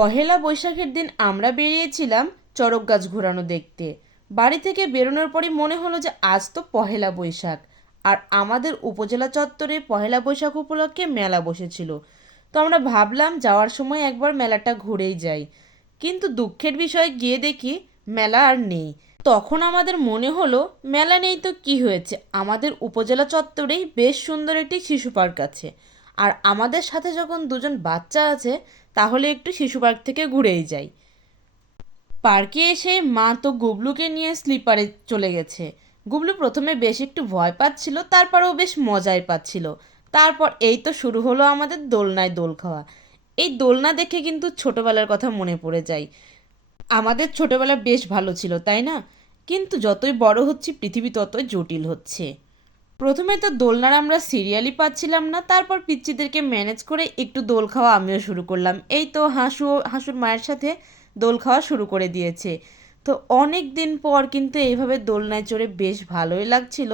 পহেলা বৈশাখের দিন আমরা বেরিয়েছিলাম চড়ক গাছ ঘোরানো দেখতে। বাড়ি থেকে বেরোনোর পরই মনে হলো যে আজ তো পহেলা বৈশাখ, আর আমাদের উপজেলা চত্বরে পহেলা বৈশাখ উপলক্ষে মেলা বসেছিল। তো আমরা ভাবলাম যাওয়ার সময় একবার মেলাটা ঘুরেই যাই, কিন্তু দুঃখের বিষয় গিয়ে দেখি মেলা আর নেই। তখন আমাদের মনে হলো মেলা নেই তো কি হয়েছে, আমাদের উপজেলা চত্বরেই বেশ সুন্দর একটি শিশু পার্ক আছে, আর আমাদের সাথে যখন দুজন বাচ্চা আছে তাহলে একটু শিশু পার্ক থেকে ঘুরেই যাই। পার্কে এসে মা তো গুবলুকে নিয়ে স্লিপারে চলে গেছে। গুবলু প্রথমে বেশ একটু ভয় পাচ্ছিল, তারপরেও বেশ মজাই পাচ্ছিল। তারপর এই তো শুরু হলো আমাদের দোলনায় দোল খাওয়া। এই দোলনা দেখে কিন্তু ছোটবেলার কথা মনে পড়ে যায়। আমাদের ছোটবেলা বেশ ভালো ছিল, তাই না? কিন্তু যতই বড় হচ্ছি পৃথিবী ততই জটিল হচ্ছে। প্রথমে তো দোলনার আমরা সিরিয়ালই পাচ্ছিলাম না, তারপর পিচ্চিদেরকে ম্যানেজ করে একটু দোল খাওয়া আমিও শুরু করলাম। এই তো হাসুর মায়ের সাথে দোল খাওয়া শুরু করে দিয়েছে। তো অনেক দিন পর কিন্তু এইভাবে দোলনায় চড়ে বেশ ভালোই লাগছিল।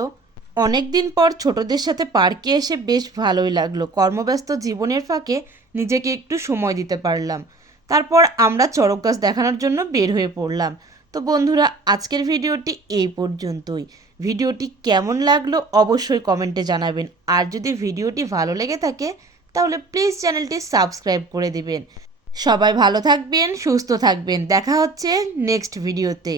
অনেক দিন পর ছোটদের সাথে পার্কে এসে বেশ ভালোই লাগলো। কর্মব্যস্ত জীবনের ফাঁকে নিজেকে একটু সময় দিতে পারলাম। তারপর আমরা চড়ক গাছ দেখানোর জন্য বের হয়ে পড়লাম। তো বন্ধুরা, আজকের ভিডিওটি এই পর্যন্তই। ভিডিওটি কেমন লাগলো অবশ্যই কমেন্টে জানাবেন, আর যদি ভিডিওটি ভালো লেগে থাকে তাহলে প্লিজ চ্যানেলটি সাবস্ক্রাইব করে দিবেন। সবাই ভালো থাকবেন, সুস্থ থাকবেন। দেখা হচ্ছে নেক্সট ভিডিওতে।